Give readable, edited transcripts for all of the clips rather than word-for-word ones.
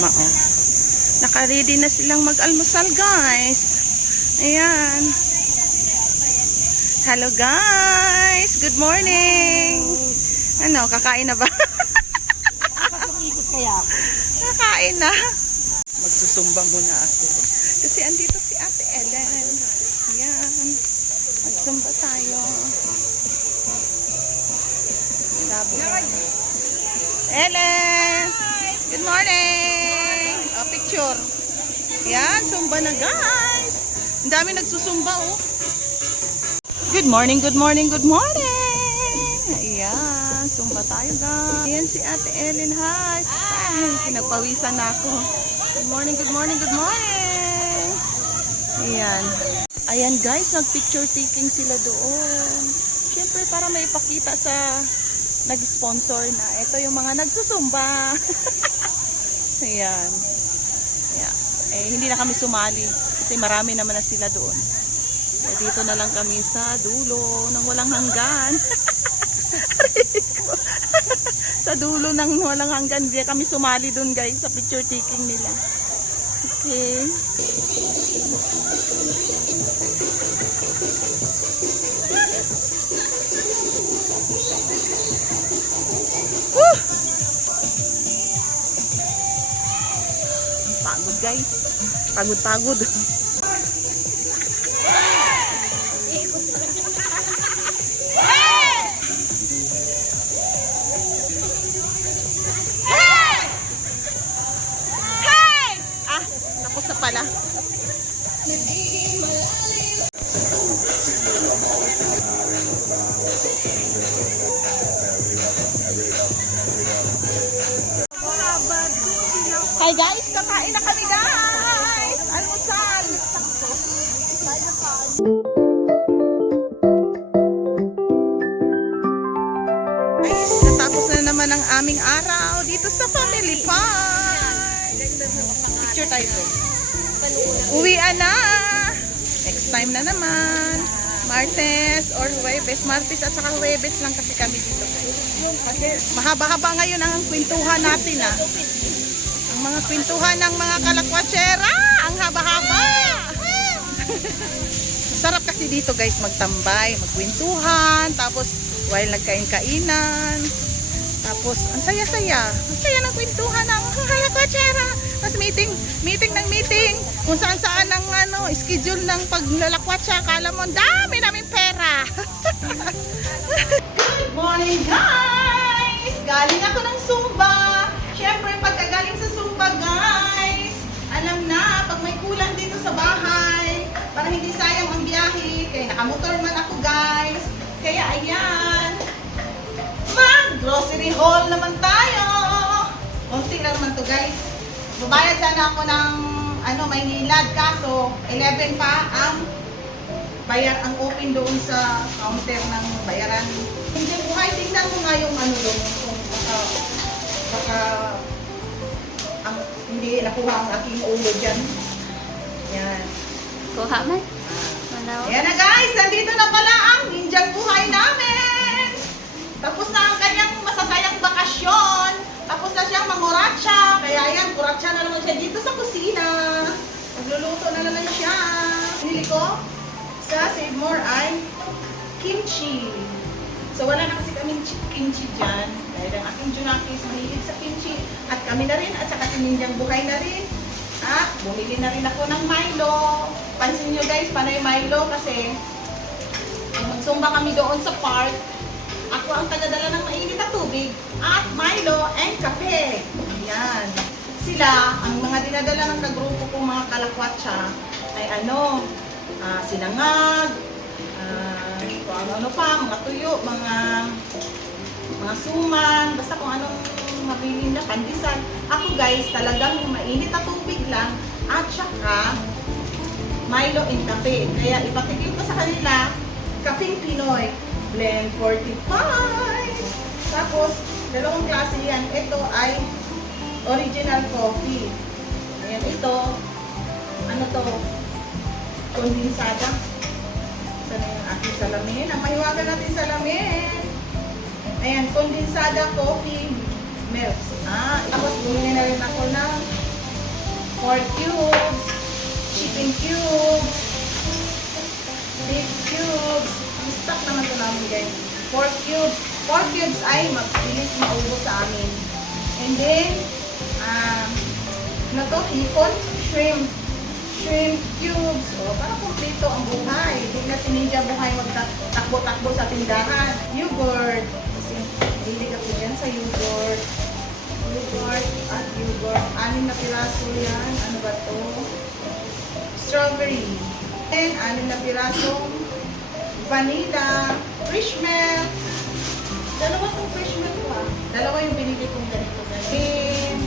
mama, oh. Naka-ready na silang mag-almusal, guys. Ayan. Hello, guys. Good morning. Ano, kakain na ba? Kakain na. Magsusumba muna ako. Kasi andito si Ate Ellen. Ayan. Magsumba tayo. Ellen! Good morning! Oh, picture. Ayan, sumba na, guys. Ang dami nagsusumba, oh. Good morning, good morning, good morning! Ayan, sumba tayo, guys. Ayan si Ate Ellen, hi! Ay, pinagpawisan na ako. Good morning, good morning, good morning! Ayan. Ayan, guys, nag-picture taking sila doon. Siyempre, para may ipakita sa nag-sponsor na ito yung mga nagsusumba. Ayan. Yeah. Eh, hindi na kami sumali kasi marami naman na sila doon. Eh, dito na lang kami sa dulo ng walang hanggan. Sa dulo ng walang hanggan. Hindi kami sumali doon, guys, sa picture taking nila. Okay. Pagod, guys. Pagod. Ah, tapos na pala. Hi guys, kakain na kami, guys. Almusal. Guys, natapos na naman ang aming araw dito sa Family Park. Picture tayo. Uwian na. Next time na naman. Martes or Huwebes. Martes at saka Huwebes lang kasi kami dito. Mahaba-haba ngayon ang kwentuhan natin, ah. Mga kwentuhan ng mga kalakwatsera, ang haba-haba. Sarap kasi dito, guys, magtambay, magkwentuhan, tapos while nagkain-kainan, tapos ang saya-saya. Ang saya ng kwentuhan ng kalakwatsera. Tapos meeting ng meeting, kung saan-saan ang schedule ng paglalakwatsa. Akala mo, dami namin pera. Good morning, guys! Galing ako ng Zumba. Siyempre, pagkagaling sa Zumba, guys, alam na, pag may kulang dito sa bahay, para hindi sayang ang biyahe, kaya nakamotor man ako, guys. Kaya, ayan, mag-grocery haul naman tayo. Konti lang naman to, guys. Babayad sana ako ng, Maynilad, kaso, 11 pa ang ang open doon sa counter ng bayaran. Hindi buhay, tingnan mo nga yung doon, baka hindi nakuha ang aking ulo dyan. Yan. Kuha man. Ayan na, guys, nandito na pala ang ninjang buhay namin. Tapos na ang kanyang masasayang bakasyon. Tapos na siyang manguratsa. Kaya yan, kuratsa na naman siya dito sa kusina. Magluluto na naman siya. Pinili ko sa Save More ay kimchi. So wala na kasi kaming kimchi dyan. Dahil ang aking Junakis mahilig sa kimchi. At kami na rin, at saka si Ninjang Buhay na rin. At bumili na rin ako ng Milo. Pansin nyo, guys, panay Milo kasi magsumba kami doon sa park. Ako ang tagadala ng mainit na tubig at Milo and kape. Ayan. Sila, ang mga dinadala ng kagrupo kong mga kalakwatsa ay sinangag, kung ano pa, mga tuyo, mga suman, basta kung anong mabili na pandesal. Ako, guys, talagang mainit na tubig lang at saka Milo and kape. Kaya ipatikim ko sa kanila, kapeng Pinoy, blend 45. Tapos, dalawang klase yan. Ito ay original coffee. Ayan, ito, kondensada. Sana yung aking salamin. Ang mahiwagan natin salamin. Ayan, kondensada coffee milk. Tapos bumili na rin ako ng pork cubes, chicken cubes, beef cubes. Ang stock naman ito namin guys. Pork cubes. Pork cubes ay mabilis maubos sa amin. And then, na to, hipon, shrimp. Shrimp cubes. O, parang kompleto ang buhay. Hindi na si Ninja buhay magtakbo-takbo sa tindahan. Yogurt. Kasi, hilig ako yan sa yogurt. Yogurt at yogurt. 6 na piraso yan. Ano ba to? Strawberry. And 6 na pirasong vanilla. Fresh milk. Dalawa tong fresh milk pa. Dalawa yung binili kong ganito. And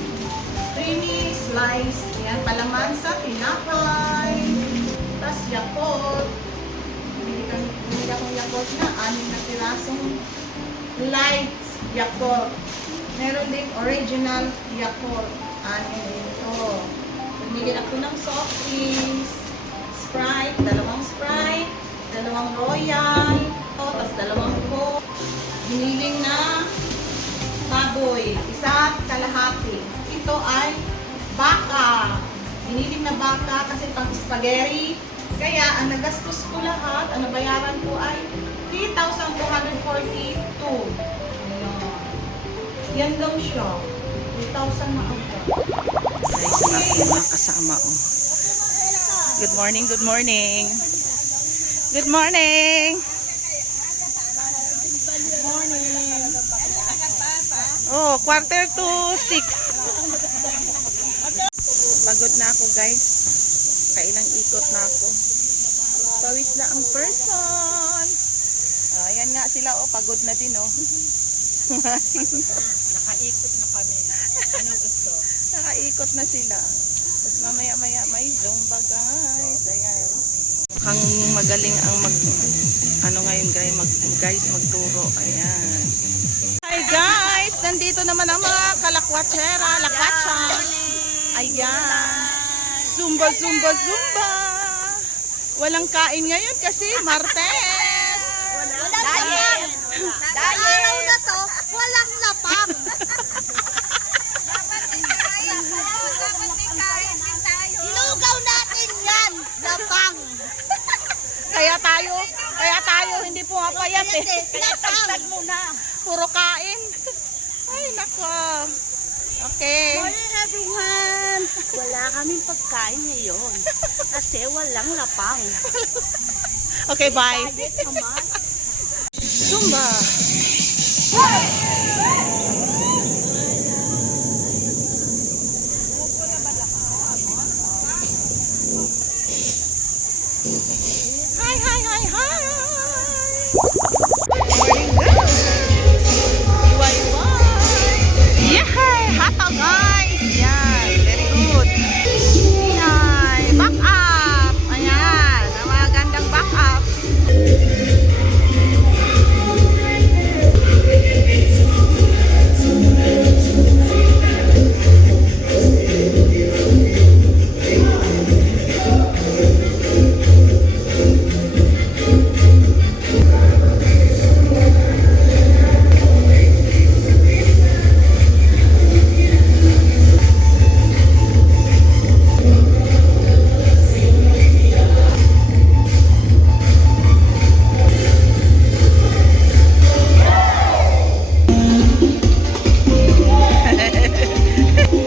creamy slice. Yan, palaman sa tinapay. Tapos Yakult. Binili akong Yakult na 6 na pirasong light Yakult. Meron din original Yakult. 6 din ito. Bumili ako ng soft drinks. Sprite, 2 Sprite. 2 Royal. Tapos 2 Coke. Biniling na baboy. 1 kalahati. Ito ay baka. Biniling na baka kasi pang spaghetti. Kaya ang nagastos ko lahat, ang nabayaran ko ay 3,242. Yan lang siya. 3,000 na agad. Guys, mga kasama oh. Good morning, good morning. Good morning. Oh, 5:45. Pagod na ako guys. Kailang ikot na ako. Pawis na ang person. Ayan nga sila oh, pagod na din oh. Nakaikot na kami. Ano gusto? Nakaikot na sila. Tapos mamaya-maya may Zumba guys. Ayan. Mukhang magaling ang ano ngayon guys magturo. Ayan. Hi guys! Nandito naman ang mga kalakwatsera. Lakwatsya. Ayan. Zumba, Zumba, Zumba. Walang kain ngayon kasi Martes. Diet! Araw na to, walang lapang. Ilugaw natin yan, lapang. Kaya tayo hindi pumapayat eh. Pinatagtag mo na. Puro kain. Ay, nako. Okay. Morning everyone! Wala kaming pagkain ngayon kasi walang lapang. Okay, bye. Diet naman. Zumba. Hi, hi, hi, hi. Morning, guys. Yeah, hata guys. Yan, very good. Yan, back up. Ayan, ang mga gandang back up.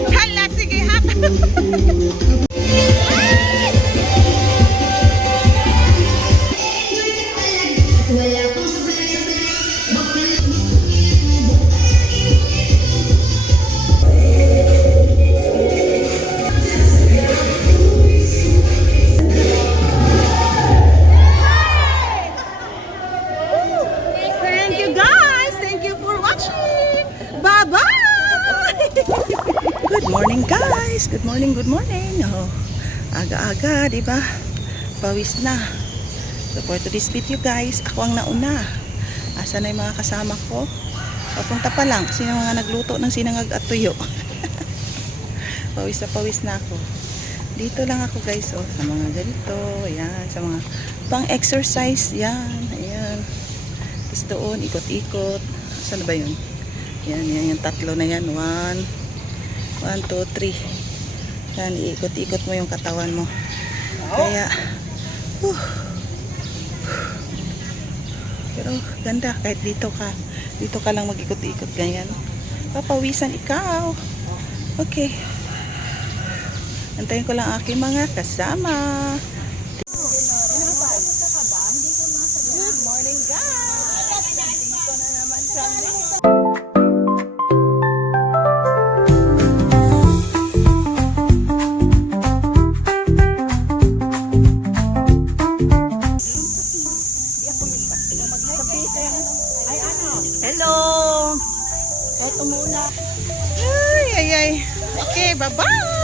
Hala, sige, hata. Thank you guys. Thank you for watching. Bye-bye. Good morning guys. Good morning, good morning. Oh, aga-aga, di ba? Pawis na. So for today's video guys, ako ang nauna. Asa na yung mga kasama ko? Papunta pa lang. Sino mga nagluto ng sinangag at tuyo? Pawis na ako. Dito lang ako guys, oh, sa mga ganito. Ayan, sa mga pang-exercise. Yan, ayan. Tapos doon, ikot-ikot. Saan ba yun? Yan, yung tatlo na yan. 1, 2, 3. Yan, iikot-ikot mo yung katawan mo. Kaya, pero ganda, kahit dito ka lang mag-ikot-ikot ganyan. Papawisan ikaw. Okay. Antayin ko lang aking mga kasama. Good morning, guys! Nandito na naman kami. Hello! Ito muna. Ay. Okay, bye-bye!